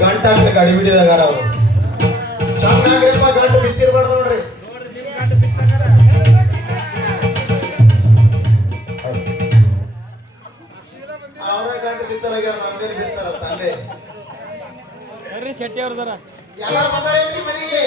ಗಂಟ ಅಂತ ಗಾಡಿ ಬಿಡಿದಾಗಾರ ಅವರು ಚೆನ್ನಾಗಿರಪ್ಪ ಗಂಟು ಬಿಚ್ಚಿರ್ಬಾರ್ದು ನೋಡ್ರಿ. ಅವರೇ ಗಂಟು ಬಿತ್ತಲಾಗ್ಯಾರ ನಮ್ದೇನು ಬಿತ್ತಾರ ತಂದೆ ಶೆಟ್ಟಿ ಅವ್ರದಾರ ಎಲ್ಲ ಬಂದಾರೇನ್ರಿ ಮನೆಗೆ?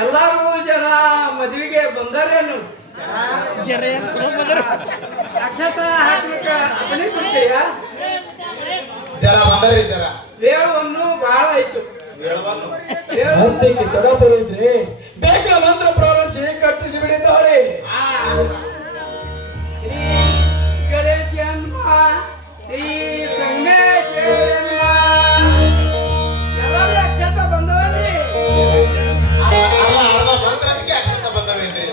ಎಲ್ಲಾರು ಜನ ಮದುವೆಗೆ ಬಂದಾರೇನು? ಅಕ್ಷತ ಹಾಕ್ಲಿಕ್ಕೆ ಅಪ್ಪಣೆ ಕೊಡ್ತೀಯ? ಜರ ಬಂದಾರಿ ಜರ ವೇಳವನ್ನು ಬಹಳ ಆಯ್ತು. ತಡ ಬರೋದ್ರಿ ಬೇಗ ಮಂತ್ರ ಪ್ರಾರಂಭಿಸಿ ಕಟ್ಟಿಸಿ ಬಿಡಿದ್ದಾಳೆ. ಶ್ರೀ ಗಣೇಶಮ್ಮ ಶ್ರೀ ಸಂಗಮೇಶ್ವರಮ್ಮ ಎಲ್ಲರೂ ಅಕ್ಷತ ಬಂದವಲ್ಲಿ ಮಂತ್ರಕ್ಕೆ ಅಕ್ಷತ ಬಂದವೇನ್ರಿ?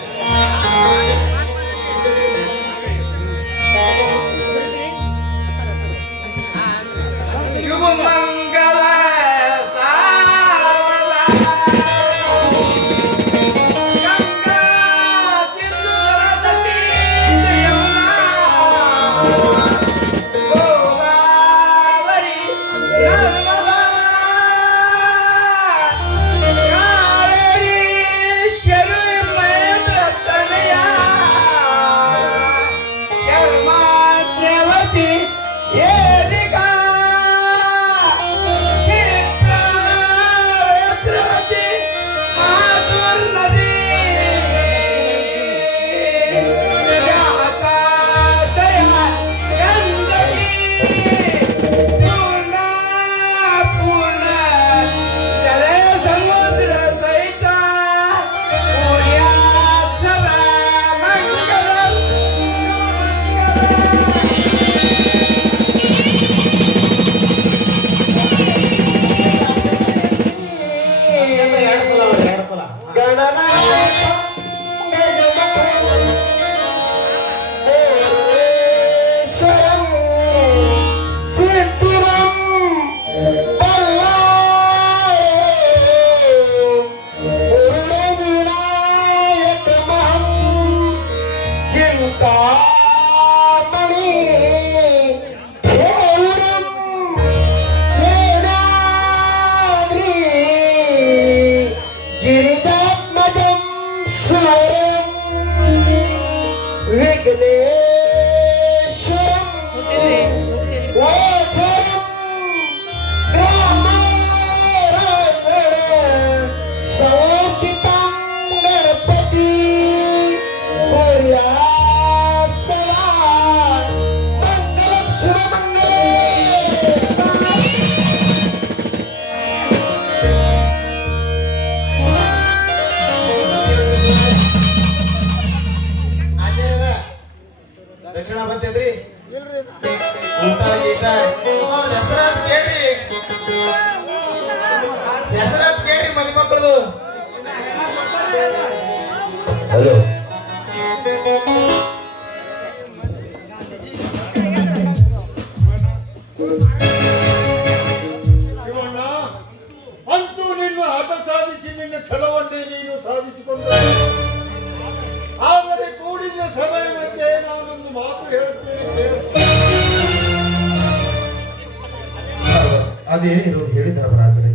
ಶುಭ ಮಂಗಳ ದಕ್ಷಿಣ ಬಂತೇನ್ರಿ? ಊಟ ಗೀಟ ಹೆಸರಾತ್ ಕೇಳ್ರಿ ಮದಿ ಮಕ್ಕಳದು. ಹಲೋ ಶಿವಣ್ಣ, ಅಂತೂ ನಿನ್ನ ಹಠ ಸಾಧಿಸಿ ನಿನ್ನ ಛಲವನ್ನೇ ನೀನು ಸಾಧಿಸಿಕೊಂಡು, ಆದರೆ ಕೂಡಿದ ಸಭೆಯ ಮಧ್ಯೆ ನಾನೊಂದು ಮಾತು ಹೇಳುತ್ತೇನೆ. ಅದೇನಿದು ಹೇಳಿ ಧರ್ಮರಾಜರೇ,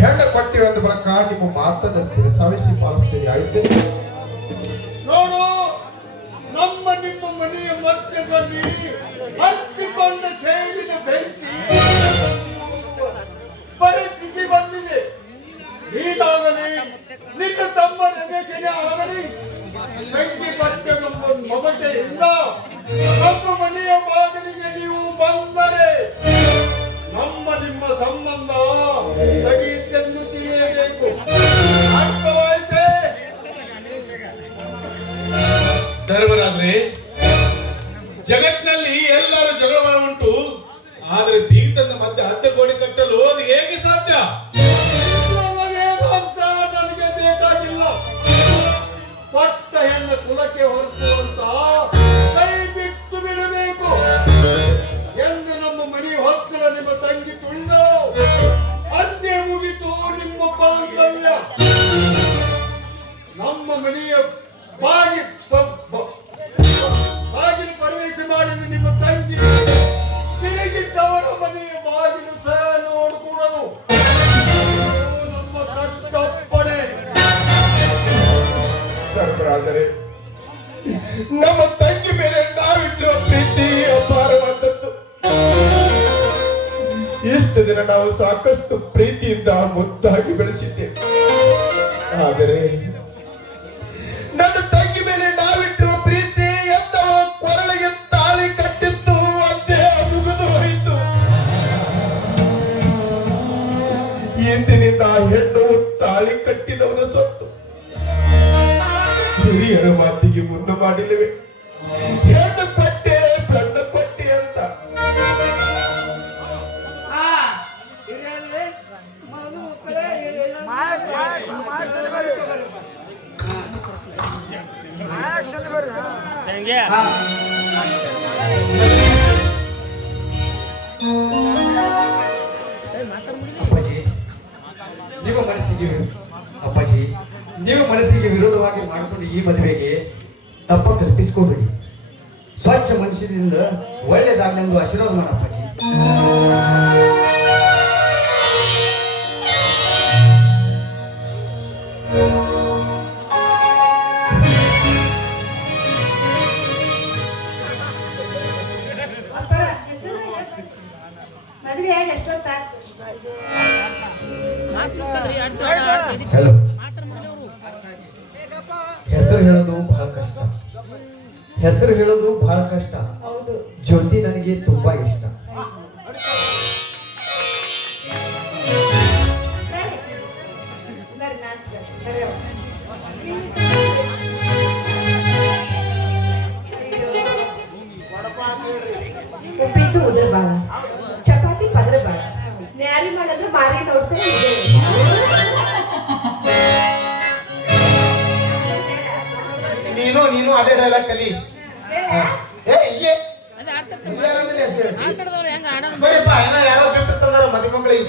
ಹೆಣ್ಣ ಕೊಟ್ಟಿವೆ ಅಂದ ಬಳಿಕ ನಿಮ್ಮ ಮಾತದ ಶಿರಸಾವಹಿಸಿ ಪಾಲಿಸ್ತೇನೆ. ಆಯ್ತು ನೋಡು, ನಮ್ಮ ನಿಮ್ಮ ಮನೆಯ ಮಧ್ಯದಲ್ಲಿ ಹತ್ತಿಕೊಂಡ ಸೇಡಿನ ಬೆಂಕಿ ಪರಿಸ್ಥಿತಿ ಬಂದಿದೆ. ಹೀಗಾಗಲಿ ನಿನ್ನ ತಮ್ಮ ರಮೇಶನೇ ಆಗಲಿ ಬೆಂಕಿ ಪಟ್ಟೆವೆಂಬ ಮಮತೆಯಿಂದ ನಮ್ಮ ಮನೆಯ ಬಾಗಿಲಿಗೆ ನೀವು ಬಂದರೆ ನಮ್ಮ ನಿಮ್ಮ ಸಂಬಂಧ ಸಗಿತೆಂದು ತಿಳಿಯಬೇಕು. ಅರ್ಥವಾಯಿತೆ? ಧರ್ಮರಾಜ್ರೆ, ಜಗತ್ತಿನಲ್ಲಿ ಎಲ್ಲರೂ ಜಗಳ ಉಂಟು, ಆದರೆ ಬೀಗದ ಮಧ್ಯೆ ಅಡ್ಡಗೋಡೆ ಕಟ್ಟಲು ಅದು ಹೇಗೆ ಸಾಧ್ಯ? ಅಂತ ನನಗೆ ಬೇಕಾಗಿಲ್ಲ. ಪಟ್ಟ ಹೆಣ್ಣ ಕುಲಕ್ಕೆ ಹೊರಟುವಂತ ಕೈ ಬಿಟ್ಟು ಬಿಡಬೇಕು ಎಂದು ನಮ್ಮ ಮನೆ ಹೊತ್ತಲ ನಿಮ್ಮ ತಂಗಿ ತುಳಿದಳು. ನಾವು ಸಾಕಷ್ಟು ಪ್ರೀತಿಯಿಂದ ಮುದ್ದಾಗಿ ಬೆಳೆಸಿದ್ದೇವೆ. ಆದರೆ ನನ್ನ ತಂಗಿ ಮೇಲೆ ನಾವಿಟ್ಟಿರುವ ಪ್ರೀತಿ ಎಂದವ ಕೊರಳಿಗೆ ತಾಳಿ ಕಟ್ಟಿತ್ತು, ಅಂತೆ ಮುಗಿದು ಹೋಯಿತು. ಇಂದಿನಿಂದ ಹೆಣ್ಣು ತಾಳಿ ಕಟ್ಟಿದವನ ಸೊತ್ತು. ಹಿರಿಯರ ಮಾತಿಗೆ ಮುನ್ನ ಮಾಡಿಲ್ಲವೆ, ಹೆಣ್ಣು ಕೊಟ್ಟೆ ಗಂಡು ಕೊಟ್ಟೆ ಅಂತ. ಅಪ್ಪಾಜಿ ನೀವು ಮನಸ್ಸಿಗೆ ವಿರೋಧವಾಗಿ ಮಾಡಿಕೊಂಡು ಈ ಮದುವೆಗೆ ತಪ್ಪ ಕಲ್ಪಿಸ್ಕೊಬೇಡಿ. ಸ್ವಚ್ಛ ಮನುಷ್ಯರಿಂದ ಒಳ್ಳೆಯದಾಗಲೆಂದು ಆಶೀರ್ವಾದ ಮಾಡ ಅಪ್ಪಾಜಿ. ಹಲೋ, ಹೆಸರು ಹೇಳೋದು ಬಹಳ ಕಷ್ಟ. ಜ್ಯೋತಿ ನನಗೆ ತುಂಬಾ ಇಷ್ಟ. ಉಪ್ಪಿಟ್ಟು ಉದ್ರ ಬಾಳ, ಚಪಾತಿ ಪದ್ರ ಬಾಳ, ನ್ಯಾರಿ ಮಾಡಿದ್ರೆ ಮಾರಿ ನೋಡ್ತಾರೆ. ನೀನು ಅದೇ ಡೈಲಾಗ್ ಕಲಿ. ಯಾರೋ ಗಿಫ್ಟ್ ತಂದಾರ ಮದುವೆ ಮಕ್ಕಳಿಗೆ.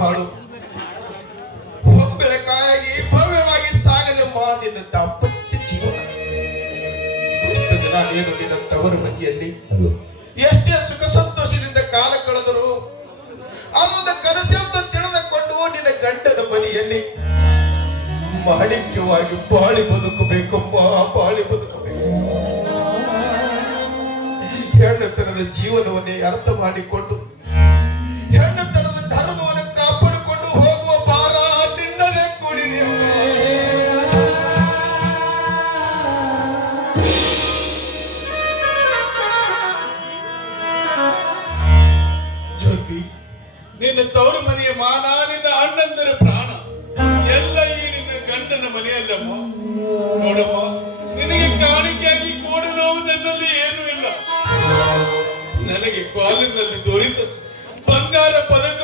ಹಾಳು ಬೆಳಕಾಗಿ ಭವ್ಯವಾಗಿ ಸಾಗಲು ನಿನ್ನ ದಾಂಪತ್ಯ ಜೀವನ. ಇಷ್ಟು ದಿನ ನೀನು ನಿನ್ನ ತವರು ಮನೆಯಲ್ಲಿ ಎಷ್ಟೇ ಸುಖ ಸಂತೋಷದಿಂದ ಕಾಲ ಕಳೆದರು ಅದೊಂದು ಕನಸೆಂದು ತಿಳಿದುಕೊಂಡು ನಿನ್ನ ಗಂಡನ ಮನೆಯಲ್ಲಿ ಮಾಣಿಕ್ಯವಾಗಿ ಬಾಳಿ ಬದುಕಬೇಕಮ್ಮ, ಬಾಳಿ ಬದುಕಬೇಕು. ಹೆಣ್ಣುತನದ ಜೀವನವನ್ನೇ ಅರ್ಥ ಮಾಡಿಕೊಂಡು ಹೆಣ್ಣುತನದ ಧರ್ಮವನ್ನು ಕಾಪಾಡಿಕೊಂಡು ಹೋಗುವ ಭಾರ ನಿನ್ನದೇ ಕೂಡಿದೆ. ಜ್ಯೋತಿ, ನಿನ್ನ ತವರು ಮನೆಯ ಮಾನ, ನಿನ್ನ ಅಣ್ಣಂದರ ಪ್ರಾಣ ಎಲ್ಲ ಈ ನಿನ್ನ ಗಂಡನ ಮನೆಯಲ್ಲಮ್ಮ. ನೋಡಮ್ಮ, ನಿನಗೆ ಕಾಣಿಕೆಯಾಗಿ ಕೊಡಲು ನನ್ನಲ್ಲಿ ಏನೂ ಇಲ್ಲ. ನನಗೆ ಕಾಲಿನಲ್ಲಿ ದೊರೆತ ಬಂಗಾರ ಪದಕ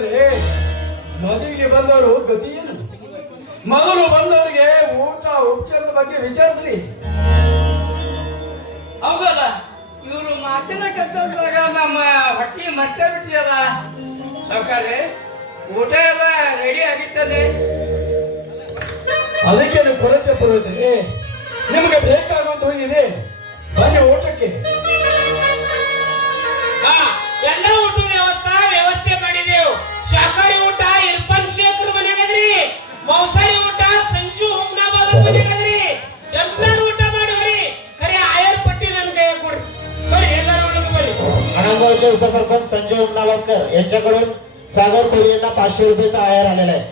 ಪುರೋಹಿತರೇ, ಮದುವೆಗೆ ಬಂದವರು ಗತಿ ಏನು? ಮೊದಲು ಬಂದವರಿಗೆ ಊಟ ಉಪಚಾರದ ಬಗ್ಗೆ ವಿಚಾರಿಸ್ರಿ. ಹೌದಲ್ಲ, ಇವರು ಮಾತಿನ ಕತ್ತಲ್ದಾಗ ನಮ್ಮ ಹೊಟ್ಟಿ ಮತ್ತೆ ಬಿಟ್ಟಿಯಲ್ಲ ಸಾವ್ಕಾರೆ. ಊಟ ಎಲ್ಲ ರೆಡಿ ಆಗಿತ್ತದೆ. ಅದಕ್ಕೆ ಕೊರತೆ ಪುರೋಹಿತರೇ, ನಿಮಗೆ ಬೇಕಾಗುವಂತ ಇದೆ, ಬನ್ನಿ ಊಟಕ್ಕೆ. ಎಲ್ಲ ಊಟದ ವ್ಯವಸ್ಥೆ ಮಾಡಿದೆವು. ಶಾಕಾಹಾರಿ ಊಟ ಇರ್ಫಾನ್ ಶೇಖರ್ ಮನೆಗದ್ರಿ, ಮಾಂಸಾಹಾರಿ ಊಟ ಸಂಜು ಹುಮ್ನಾಬಾದ್ ಮನೆಗದ್ರಿ. ಎಲ್ಲರೂ ಊಟ ಮಾಡಿವ್ರಿ. ಖರೆ ಆಯರ್ ಪಟ್ಟಿ ನನ್ನ ಕೈ ಕೊಡ್ರಿ. ಬರ್ರಿ ಎಲ್ಲರೂ ಊಟಕ್ಕೆ ಬರ್ರಿ. आनंदगावचे उपसरपंच संजय उमनाबादकर यांच्याकडून सागर कोळी यांना 500 रुपयाचा आयर आलेला आहे.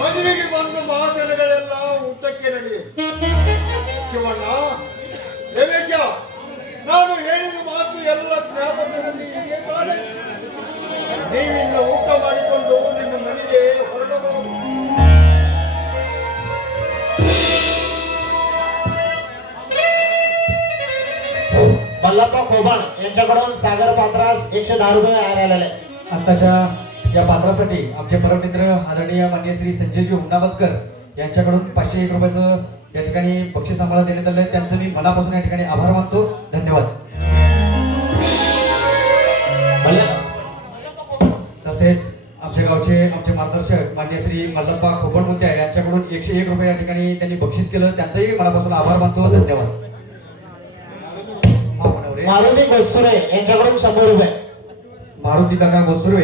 ಮದುವೆಗೆ ಬಂದ ಮಹಾಜನಗಳೆಲ್ಲ ಊಟಕ್ಕೆ ನಡೆಯುತ್ತೆ. ಶಿವಣ್ಣ, ದೇವೇಶ, ನಾನು ಹೇಳಿದ ಮಾತು ಎಲ್ಲ ಜ್ಞಾಪಕದಲ್ಲಿ ಇದೆ ತಾನೆ? ನೀವಿನ್ನ ಊಟ ಮಾಡಿಕೊಂಡು ನಿನ್ನ ಮನೆಗೆ ಹೊರಡಬಹುದು. मल्लप्पा खोबाण यांच्याकडून सागर पात्रास 110 रुपये आयर आलेला आहे. आताच्या या पात्रासाठी आमचे परममित्र आदरणीय मान्य श्री संजयजी हुमनाबादकर यांच्याकडून 501 रुपयाचं या ठिकाणी बक्षीस आम्हाला देण्यात आलं आहे. त्यांचं मी मनापासून या ठिकाणी आभार मानतो. धन्यवाद. तसेच आमच्या गावचे आमचे मार्गदर्शक मान्य श्री मल्लप्पा खोबण मुत्या यांच्याकडून 101 रुपये या ठिकाणी त्यांनी बक्षीस केलं. त्यांचाही मनापासून आभार मानतो. धन्यवाद. मारुती गोडसुरे यांच्याकडून 100 रुपये. मारुती काका गोसुरे